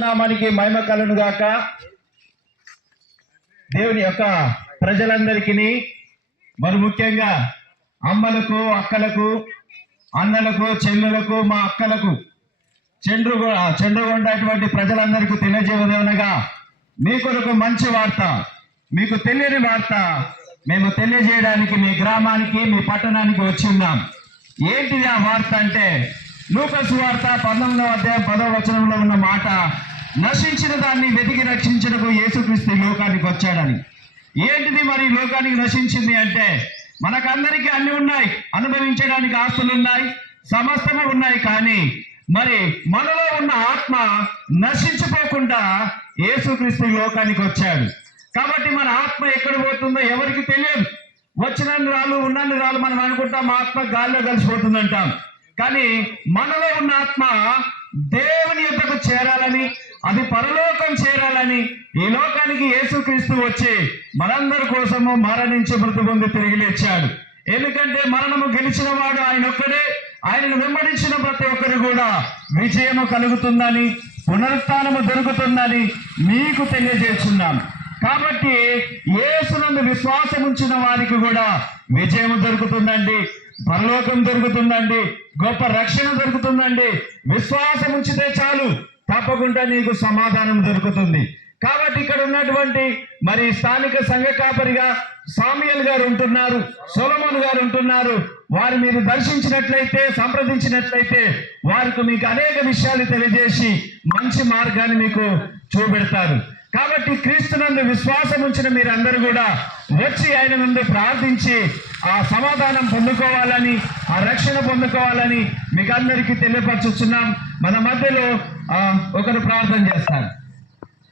నామానికి మహిమ కలుగును గాక. దేవుని యొక్క ప్రజలందరికీ, మరి ముఖ్యంగా అమ్మలకు, అక్కలకు, అన్నలకు, చెల్లెలకు, మా అక్కలకు, చెండ్రుగొండటువంటి ప్రజలందరికీ తెలియజేయదనగా మీ కొరకు మంచి వార్త, మీకు తెలియని వార్త మేము తెలియజేయడానికి మీ గ్రామానికి, మీ పట్టణానికి వచ్చి ఉన్నాం. ఏంటిది ఆ వార్త అంటే, లూకా సువార్త 19వ అధ్యాయం 10వ వచనంలో ఉన్న మాట, నశించిన దాన్ని వెతికి రక్షించడానికి యేసుక్రీస్తు లోకానికి వచ్చాడని. ఏంటిది మరి లోకానికి నశించింది అంటే, మనకందరికీ అన్ని ఉన్నాయి, అనుభవించడానికి ఆస్తులు ఉన్నాయి, సమస్తము ఉన్నాయి. కానీ మరి మనలో ఉన్న ఆత్మ నశించిపోకుండా యేసుక్రీస్తు లోకానికి వచ్చాడు. కాబట్టి మన ఆత్మ ఎక్కడ పోతుందో ఎవరికి తెలియదు. వచ్చినన్ని రాళ్ళు, ఉన్నన్ని రాళ్ళు మనం అనుకుంటాం ఆత్మ గాల్లో కలిసిపోతుందంటాం. కానీ మనలో ఉన్న ఆత్మ దేవుని యొద్దకు చేరాలని, అది పరలోకం చేరాలని ఈ లోకానికి యేసుక్రీస్తు వచ్చి మనందరి కోసము మరణించి మృతి పొంది తిరిగి లేచాడు. ఎందుకంటే మరణము గెలిచిన వాడు ఆయన ఒక్కడే. ఆయనను వెంబడించిన ప్రతి ఒక్కరు కూడా విజయము కలుగుతుందని, పునరుత్థానము దొరుకుతుందని మీకు తెలియజేస్తున్నాం. కాబట్టి యేసునందు విశ్వాసం ఉంచిన వారికి కూడా విజయము దొరుకుతుందండి, పరలోకం దొరుకుతుందండి, గొప్ప రక్షణ దొరుకుతుందండి. విశ్వాసం ఉంచితే చాలు, తప్పకుండా నీకు సమాధానం దొరుకుతుంది. కాబట్టి ఇక్కడ ఉన్నటువంటి మరి స్థానిక సంఘ కాపరిగా సామ్యుయల్ గారు ఉంటున్నారు, సొలొమోన్ గారు ఉంటున్నారు. వారు మీరు దర్శించినట్లయితే, సంప్రదించినట్లయితే వారికి మీకు అనేక విషయాలు తెలియజేసి మంచి మార్గాన్ని మీకు చూపెడతారు. కాబట్టి క్రీస్తునందు విశ్వాసం ఉంచిన మీరందరూ కూడా వచ్చి ఆయన నుండి ప్రార్థించి ఆ సమాధానం పొందుకోవాలని, ఆ రక్షణ పొందుకోవాలని మీకు అందరికీ తెలియపరచుచున్నాం. మన మధ్యలో ఒకరు ప్రార్థన చేస్తారు.